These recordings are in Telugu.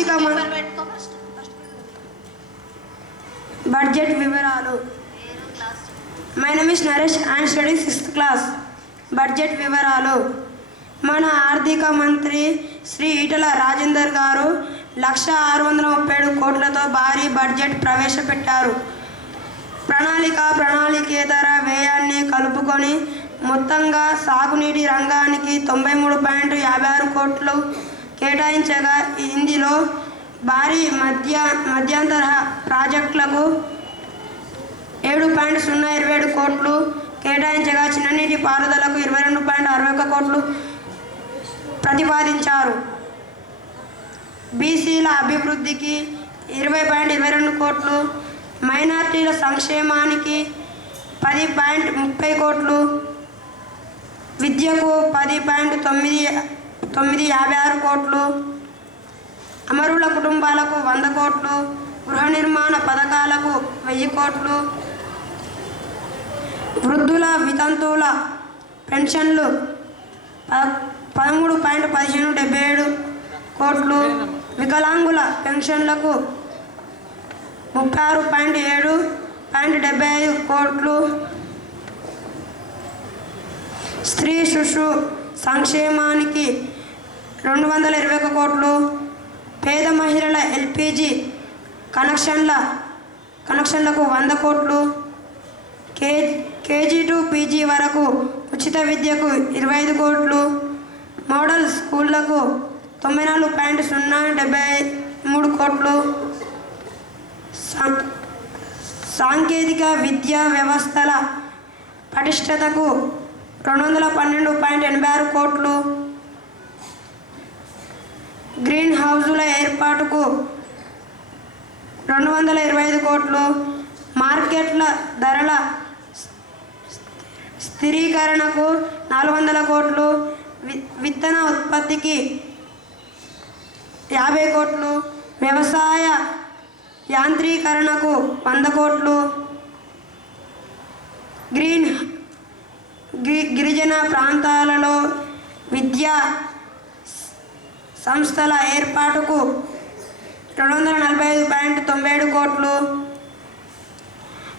ఆర్థిక బడ్జెట్ వివరాలు. My name is Naresh and study 6th class. Budget వివరాలు. మన ఆర్థిక మంత్రి శ్రీ ఈటల రాజేందర్ గారు 1,637 కోట్లతో భారీ బడ్జెట్ ప్రవేశపెట్టారు. ప్రణాళికేతర వ్యయాన్ని కలుపుకొని మొత్తంగా సాగునీటి రంగానికి 93.56 కోట్లు కేటాయించగా ఇందులో భారీ మధ్యంతర ప్రాజెక్టులకు 7.027 కోట్లు కేటాయించగా చిన్ననీటి పారుదలకు 22.61 కోట్లు ప్రతిపాదించారు. బీసీల అభివృద్ధికి 20.22 కోట్లు, మైనార్టీల సంక్షేమానికి 10.30 కోట్లు, విద్యకు 10.956 కోట్లు, అమరుల కుటుంబాలకు 100 కోట్లు, గృహ నిర్మాణ పథకాలకు 1000 కోట్లు, వృద్ధుల వితంతువుల పెన్షన్లు 13.1577 కోట్లు, వికలాంగుల పెన్షన్లకు 36.75 కోట్లు, స్త్రీ శిశు సంక్షేమానికి 221 కోట్లు, పేద మహిళల ఎల్పిజి కనెక్షన్లకు 100 కోట్లు, కేజీ టు పీజీ వరకు ఉచిత విద్యకు 25 కోట్లు, మోడల్ స్కూళ్లకు 94.073 కోట్లు, సాంకేతిక విద్యా వ్యవస్థల పటిష్టతకు 212.86 కోట్లు, గ్రీన్ హౌజుల ఏర్పాటుకు 225 కోట్లు, మార్కెట్ల ధరల స్థిరీకరణకు 400 కోట్లు, విత్తన ఉత్పత్తికి 50 కోట్లు, వ్యవసాయ యాంత్రీకరణకు 100 కోట్లు, గిరిజన ప్రాంతాలలో విద్యా సంస్థల ఏర్పాటుకు 245.97 కోట్లు,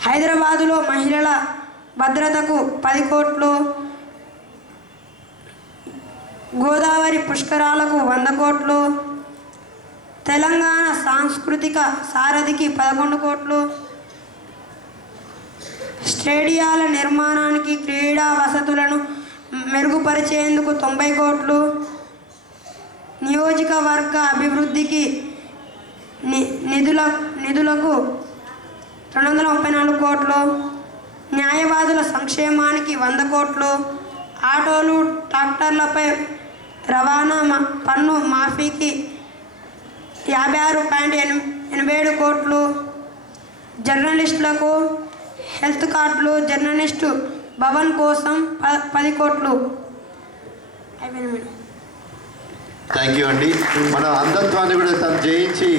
హైదరాబాదులో మహిళల భద్రతకు 10 కోట్లు, గోదావరి పుష్కరాలకు 100 కోట్లు, తెలంగాణ సాంస్కృతిక సారథికి 11 కోట్లు, స్టేడియాల నిర్మాణానికి క్రీడా వసతులను మెరుగుపరిచేందుకు 90 కోట్లు, నియోజకవర్గ అభివృద్ధికి నిధులకు 234 కోట్లు, న్యాయవాదుల సంక్షేమానికి 100 కోట్లు, ఆటోలు ట్రాక్టర్లపై రవాణా పన్ను మాఫీకి 56.87 కోట్లు, జర్నలిస్టులకు హెల్త్ కార్డులు, జర్నలిస్టు భవన్ కోసం 10 కోట్లు. థ్యాంక్ యూ అండి. మన అంధత్వాన్ని కూడా తను జయించి